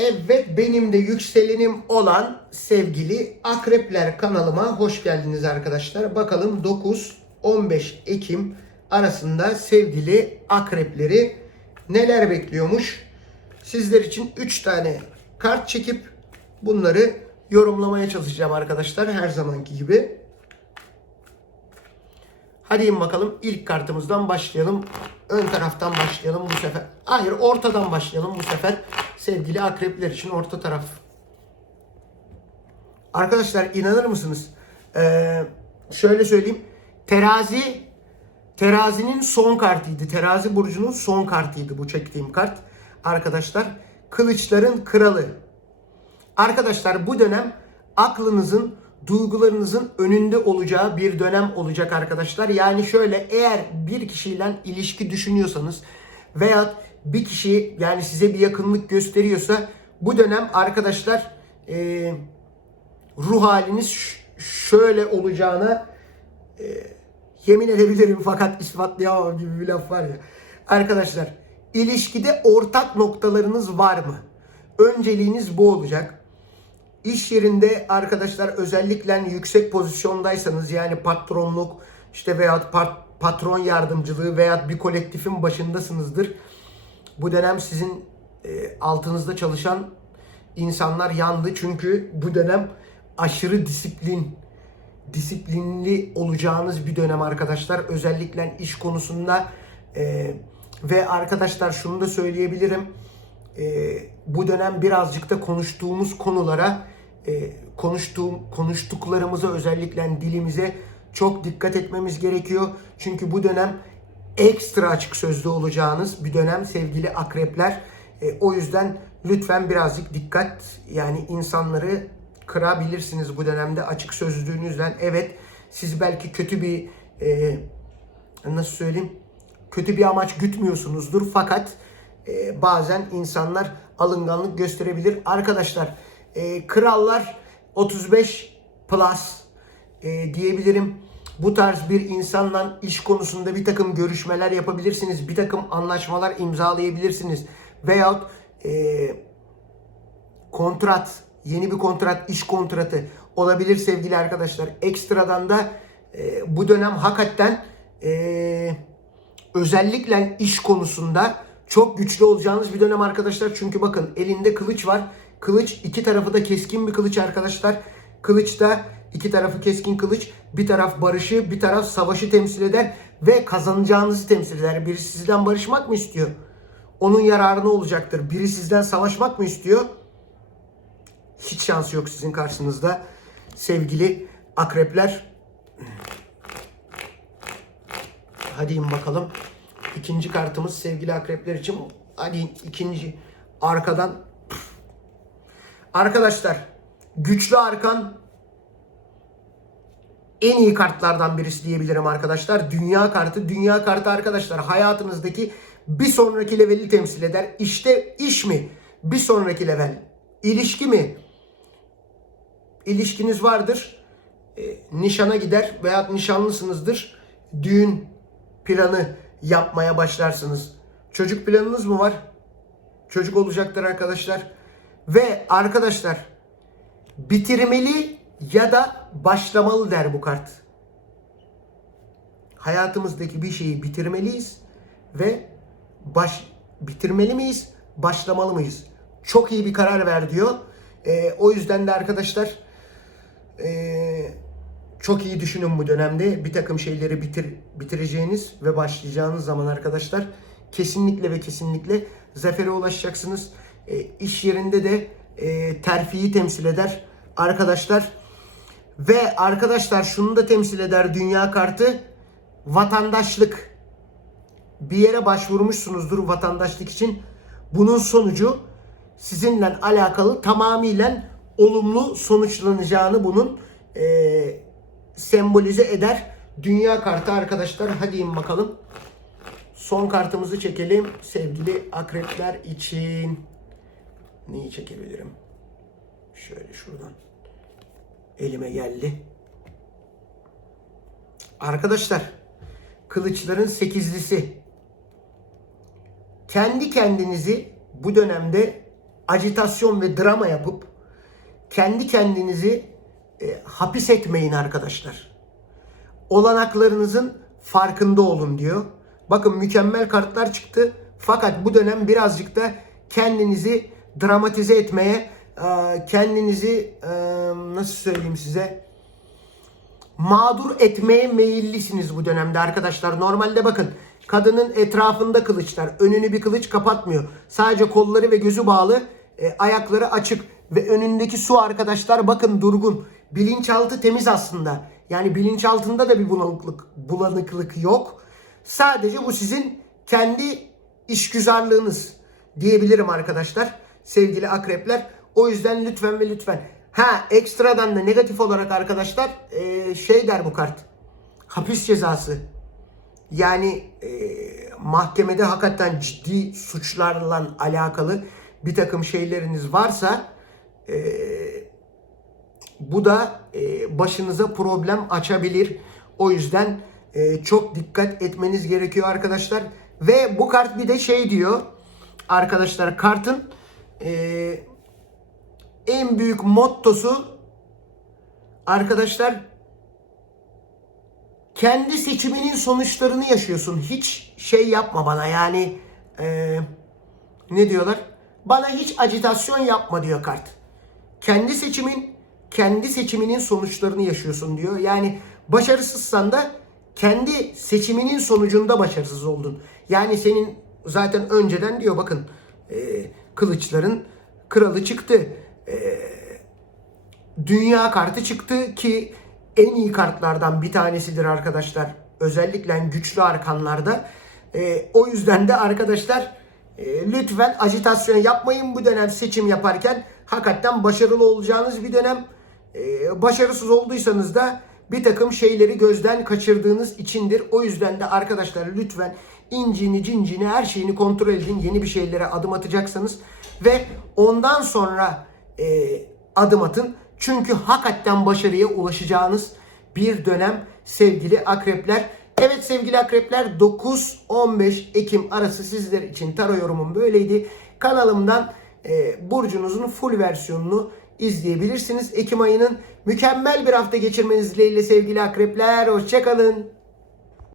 Evet benim de yükselenim olan sevgili Akrepler kanalıma hoş geldiniz arkadaşlar. Bakalım 9-15 Ekim arasında sevgili akrepleri neler bekliyormuş. Sizler için 3 tane kart çekip bunları yorumlamaya çalışacağım arkadaşlar her zamanki gibi. Hadi bakalım ilk kartımızdan başlayalım. Ön taraftan başlayalım bu sefer. Hayır ortadan başlayalım bu sefer. Sevgili akrepler için orta taraf. Arkadaşlar inanır mısınız? Ee, şöyle söyleyeyim. Terazi terazinin son kartıydı. Terazi burcunun son kartıydı bu çektiğim kart. Arkadaşlar kılıçların kralı. Arkadaşlar bu dönem aklınızın, duygularınızın önünde olacağı bir dönem olacak arkadaşlar. Yani şöyle eğer bir kişiyle ilişki düşünüyorsanız veya bir kişi yani size bir yakınlık gösteriyorsa bu dönem arkadaşlar eee, ruh haliniz şöyle olacağına eee, yemin edebilirim fakat ispatlayamam gibi bir laf var ya. Arkadaşlar ilişkide ortak noktalarınız var mı? Önceliğiniz bu olacak. İş yerinde arkadaşlar özellikle yüksek pozisyondaysanız yani patronluk işte veya pat- patron yardımcılığı veya bir kolektifin başındasınızdır. Bu dönem sizin e, altınızda çalışan insanlar yandı çünkü bu dönem aşırı disiplin disiplinli olacağınız bir dönem arkadaşlar. Özellikle iş konusunda e, ve arkadaşlar şunu da söyleyebilirim. E, bu dönem birazcık da konuştuğumuz konulara e, konuştuğum konuştuklarımıza özellikle dilimize çok dikkat etmemiz gerekiyor. Çünkü bu dönem ekstra açık sözlü olacağınız bir dönem sevgili akrepler. E, o yüzden lütfen birazcık dikkat yani insanları kırabilirsiniz bu dönemde açık sözlülüğünüzden. Evet siz belki kötü bir e, nasıl söyleyeyim kötü bir amaç gütmüyorsunuzdur fakat e, bazen insanlar alınganlık gösterebilir. Arkadaşlar e, krallar 35 plus e, diyebilirim. Bu tarz bir insanla iş konusunda bir takım görüşmeler yapabilirsiniz. Bir takım anlaşmalar imzalayabilirsiniz. Veyahut e, kontrat, yeni bir kontrat, iş kontratı olabilir sevgili arkadaşlar. Ekstradan da e, bu dönem hakikaten e, özellikle iş konusunda çok güçlü olacağınız bir dönem arkadaşlar. Çünkü bakın elinde kılıç var. Kılıç iki tarafı da keskin bir kılıç arkadaşlar. Kılıçta iki tarafı keskin kılıç. Bir taraf barışı, bir taraf savaşı temsil eder ve kazanacağınızı temsil eder. Biri sizden barışmak mı istiyor? Onun yararına olacaktır. Biri sizden savaşmak mı istiyor? Hiç şansı yok sizin karşınızda. Sevgili akrepler. Hadi in bakalım. İkinci kartımız sevgili akrepler için. Hadi ikinci arkadan. Arkadaşlar güçlü arkan en iyi kartlardan birisi diyebilirim arkadaşlar. Dünya kartı. Dünya kartı arkadaşlar hayatınızdaki bir sonraki leveli temsil eder. İşte iş mi? Bir sonraki level. İlişki mi? İlişkiniz vardır. E, nişana gider veya nişanlısınızdır. Düğün planı yapmaya başlarsınız. Çocuk planınız mı var? Çocuk olacaktır arkadaşlar. Ve arkadaşlar bitirmeli ya da başlamalı der bu kart. Hayatımızdaki bir şeyi bitirmeliyiz ve baş bitirmeli miyiz, başlamalı mıyız? Çok iyi bir karar ver diyor. Ee, o yüzden de arkadaşlar ee, çok iyi düşünün bu dönemde. Bir takım şeyleri bitir, bitireceğiniz ve başlayacağınız zaman arkadaşlar kesinlikle ve kesinlikle zafere ulaşacaksınız. E, iş yerinde de e, terfiyi temsil eder arkadaşlar. Ve arkadaşlar şunu da temsil eder dünya kartı. Vatandaşlık. Bir yere başvurmuşsunuzdur vatandaşlık için. Bunun sonucu sizinle alakalı tamamıyla olumlu sonuçlanacağını bunun e, sembolize eder. Dünya kartı arkadaşlar. Hadi in bakalım. Son kartımızı çekelim sevgili akrepler için. Neyi çekebilirim? Şöyle şuradan. Elime geldi. Arkadaşlar kılıçların sekizlisi. Kendi kendinizi bu dönemde acitasyon ve drama yapıp kendi kendinizi e, hapis etmeyin arkadaşlar. Olanaklarınızın farkında olun diyor. Bakın mükemmel kartlar çıktı. Fakat bu dönem birazcık da kendinizi dramatize etmeye, kendinizi e, nasıl söyleyeyim size mağdur etmeye meyillisiniz bu dönemde arkadaşlar. Normalde bakın kadının etrafında kılıçlar. Önünü bir kılıç kapatmıyor. Sadece kolları ve gözü bağlı. e, ayakları açık. Ve önündeki su arkadaşlar bakın durgun. Bilinçaltı temiz aslında. Yani bilinçaltında da bir bulanıklık, bulanıklık yok. Sadece bu sizin kendi işgüzarlığınız diyebilirim arkadaşlar. Sevgili akrepler. O yüzden lütfen ve lütfen. Ha ekstradan da negatif olarak arkadaşlar e, şey der bu kart. Hapis cezası. Yani e, mahkemede hakikaten ciddi suçlarla alakalı bir takım şeyleriniz varsa e, bu da e, başınıza problem açabilir. O yüzden e, çok dikkat etmeniz gerekiyor arkadaşlar. Ve bu kart bir de şey diyor arkadaşlar kartın e, en büyük mottosu arkadaşlar kendi seçiminin sonuçlarını yaşıyorsun. Hiç şey yapma bana yani e, ne diyorlar? Bana hiç acitasyon yapma diyor kart. Kendi seçimin kendi seçiminin sonuçlarını yaşıyorsun diyor. Yani başarısızsan da kendi seçiminin sonucunda başarısız oldun. Yani senin zaten önceden diyor bakın e, kılıçların kralı çıktı. E, dünya kartı çıktı ki en iyi kartlardan bir tanesidir arkadaşlar. Özellikle güçlü arkanlarda. E, o yüzden de arkadaşlar e, lütfen ajitasyon yapmayın bu dönem seçim yaparken. Hakikaten başarılı olacağınız bir dönem. E, başarısız olduysanız da bir takım şeyleri gözden kaçırdığınız içindir. O yüzden de arkadaşlar lütfen incini cincini her şeyini kontrol edin. Yeni bir şeylere adım atacaksanız ve ondan sonra e, adım atın. Çünkü hakikaten başarıya ulaşacağınız bir dönem sevgili akrepler. Evet sevgili akrepler 9-15 Ekim arası sizler için taro yorumum böyleydi. Kanalımdan e, burcunuzun full versiyonunu izleyebilirsiniz. Ekim ayının mükemmel bir hafta geçirmeniz dileğiyle sevgili akrepler. Hoşçakalın.